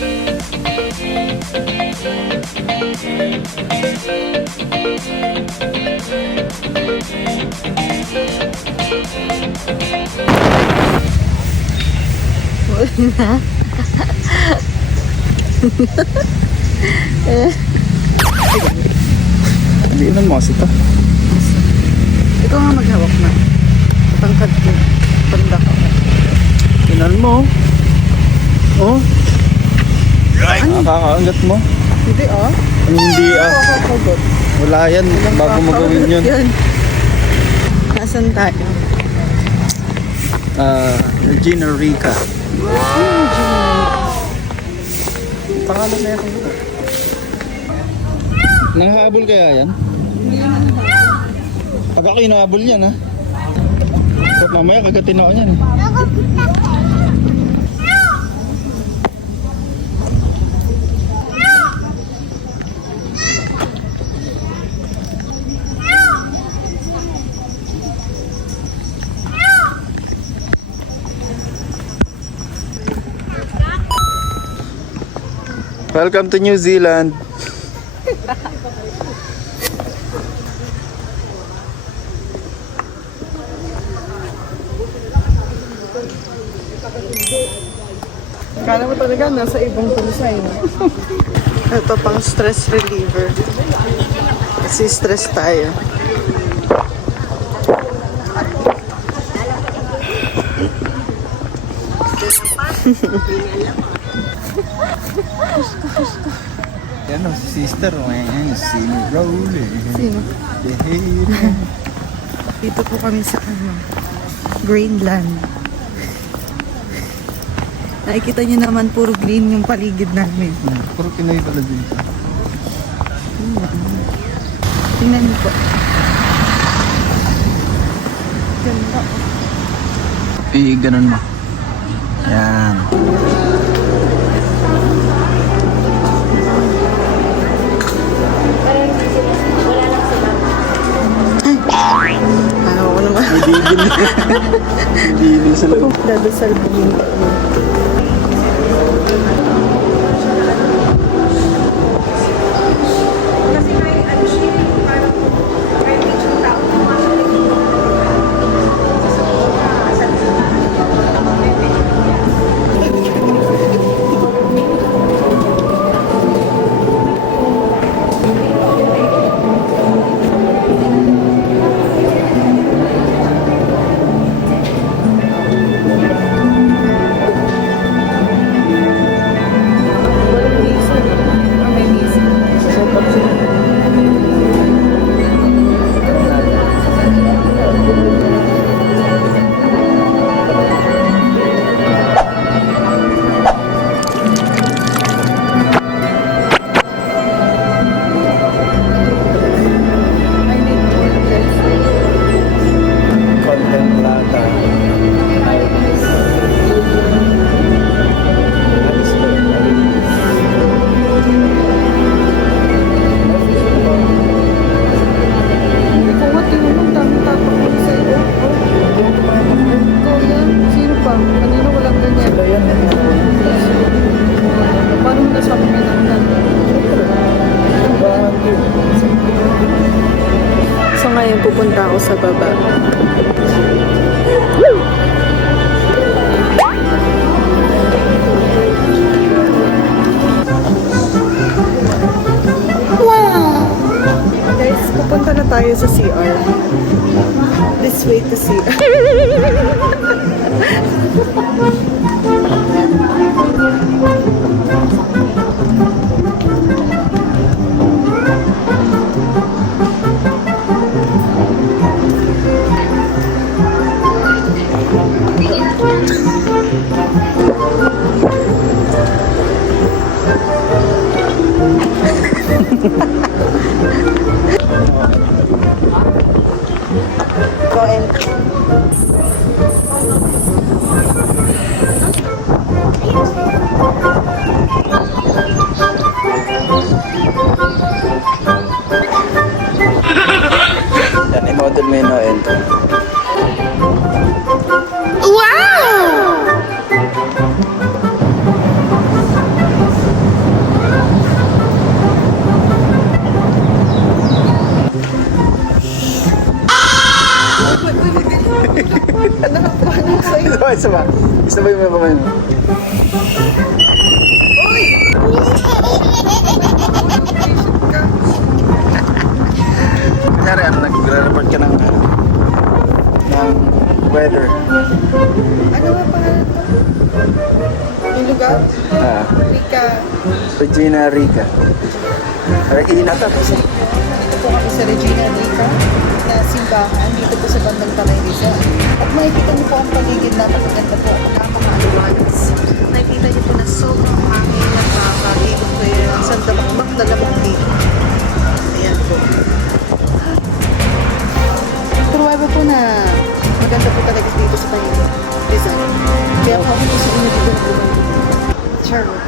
Uwi na. Hindi naman mo kasi ito. Ikaw nga maghawak na. Pangkad ko. Panda ka. Tinan mo. Oh. Nakakaangat mo. Hindi ah. Hindi ah. Nakakagot. Wala yan. Bago mo gawin yun. Nasaan tayo? Regina Rica. Pangalan na yan. Nanghabol kaya yan? Pag ako inahabol yan ha. At mamaya kagatin ako yan. Welcome to New Zealand. Kala mo talaga nasa ibang bansa yun. Ito pang stress reliever. Kasi stress tayo. Yan o, si sister o ngayon, sino rolling. Sino? Dito po kami sa Greenland. Nakikita nyo naman puro green yung paligid namin. Puro Pinoy pala din. Tingnan niyo po. Ganda. Ganun mo. Yan. Ayaw ko naman. Hindi sila. Dadasal bumili. So ngayon pupunta ako sa baba. Wow! Guys, pupunta na tayo sa CR. This way to CR. Go in. Yan, i-model mo yun o enter. Gusto ba yung mga kamay mo? Kunyari, nag-report ka ng weather. Ano ba pangalan to? Yung lugar? Ah, Rica. Regina Rica. Regina tapos. Dito po kami sa Regina Rica na simbahan dito po sa bandang Tanay Rizal. At makikita niyo po ang paligid na maganda po, napaka-aliwalas. Nakikita niyo po na sobrang hangin at nakakagilid po yung Santa Bakbak na lamang dito. Ayan po. Pero wala po na maganda po talaga dito sa Tanay Rizal. Kaya kami po sa inyo dito na lumang. Charlotte.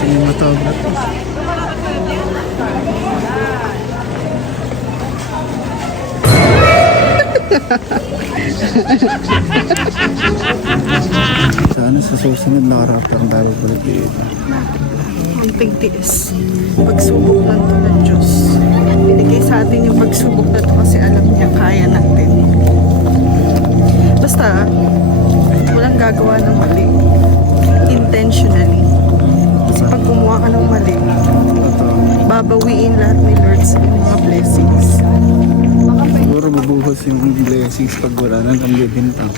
Cinematography. Sana sa susunod nakaraptan tayo balik dito. Munting tiis. Pagsubok lang to ng Diyos. Binigay sa atin yung pagsubok na to kasi alam niya kaya natin. Basta, walang gagawa ng mali. Intentionally. Kasi pag gumawa ka ng mali, babawiin lahat ni Lord sa iyong mga blessings. Siguro mabuhos yung blessings pag wala nang bibintang.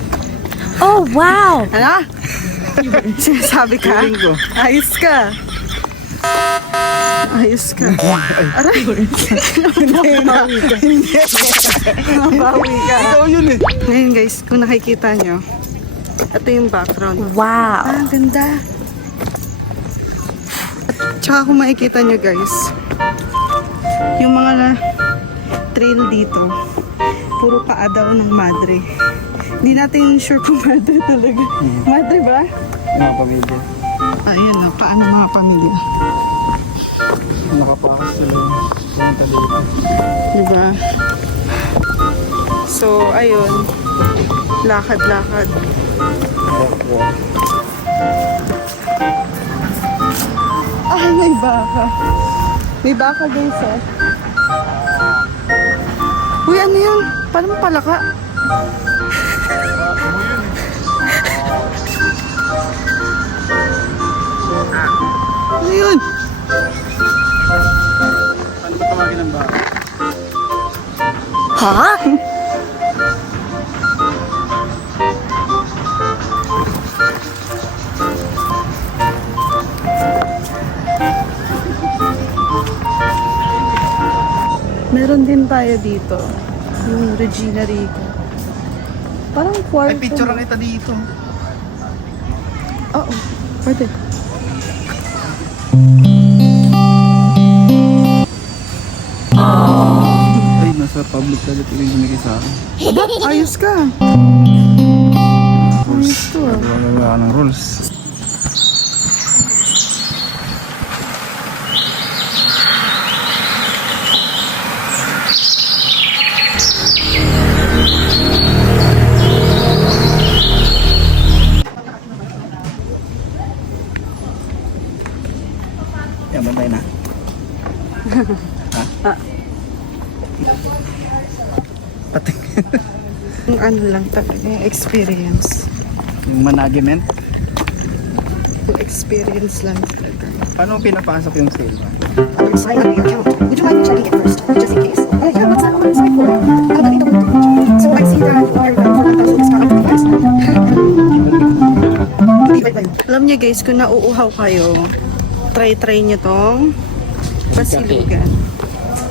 Oh, wow! Ano? Sinasabi ka? Feeling ko. Ayos ka. Ayos ka. Aray. Nabawi ka. Nabawi ka. Ikaw yun eh. Ngayon guys, kung nakikita nyo, ito yung background. Wow! Ah, ang ganda. Tsaka kung makikita nyo guys, yung mga trail dito, puro paa daw ng madre. Hindi natin sure kung madre talaga. Madre ba? Mga pamilya. Ayan na, paa ng mga pamilya. Nakapakas sila. Punta dito. Diba? So, ayun. Lakad-lakad. Walk. Ay, may baka. May baka guys, oh. Uy, ano yun? Parang palaka. Ano yun? Ano ba tawagin ng baka? Huh? Meron din tayo dito. Yung Regina Rica. Parang kwarto. Ay, picture lang kita dito. Oo, pwede. Ay, nasa public toilet yung binigay sa akin. Ayos ka. Ayos to, ah. Wala ka ng rules. Yan, bantay na. Ha? Pati Yung ano lang talaga, yung experience. yung management. Yung experience lang talaga. Paano pinapasok yung sale ba? Sign up your account. Would you mind checking it first, just in case? Yeah, what's that on the side for? So I see that you are for 1,000 discount device. Alam niyo guys, kung nauuhaw kayo, try nyo tong Basilugan.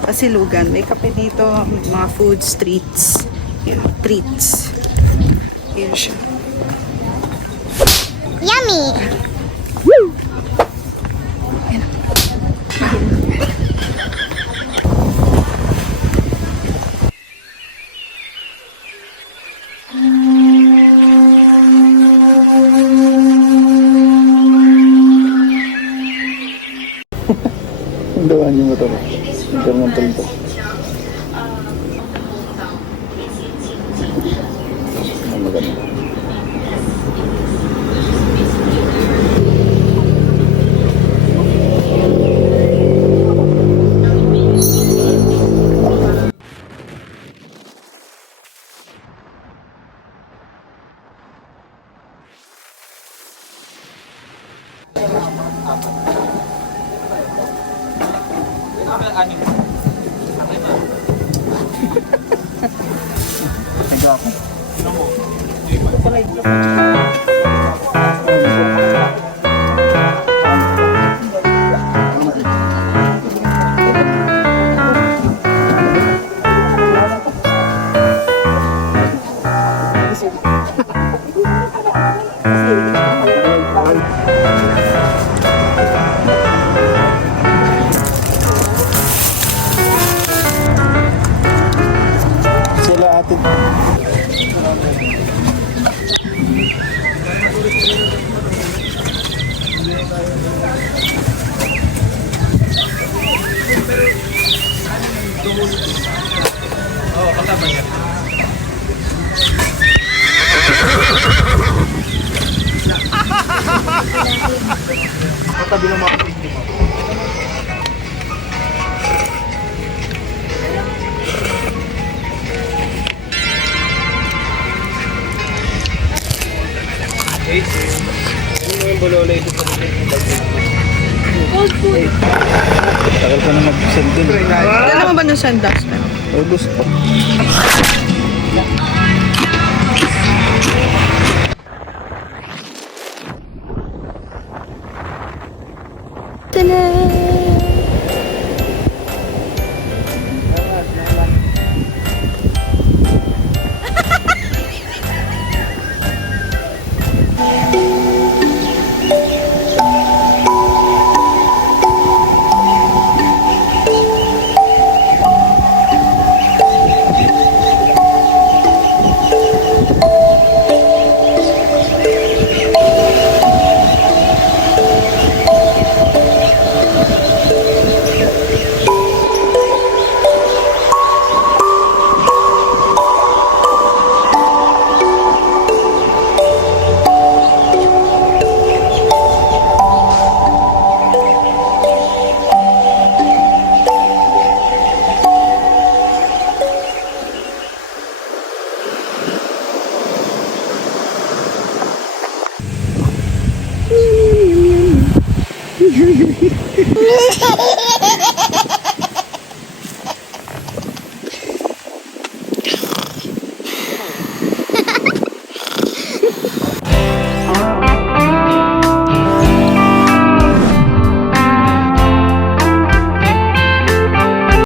Basilugan. May kape dito, may mga food streets. Yun, treats. Yun siya. Yummy! Ang dawaan yung motor. Motor ng tulpo. Ang maganda. Nagawa ko. Sila ate. Tagal ko na mag-send dun. Wala naman ba ng sandas? August pa. Ta-da!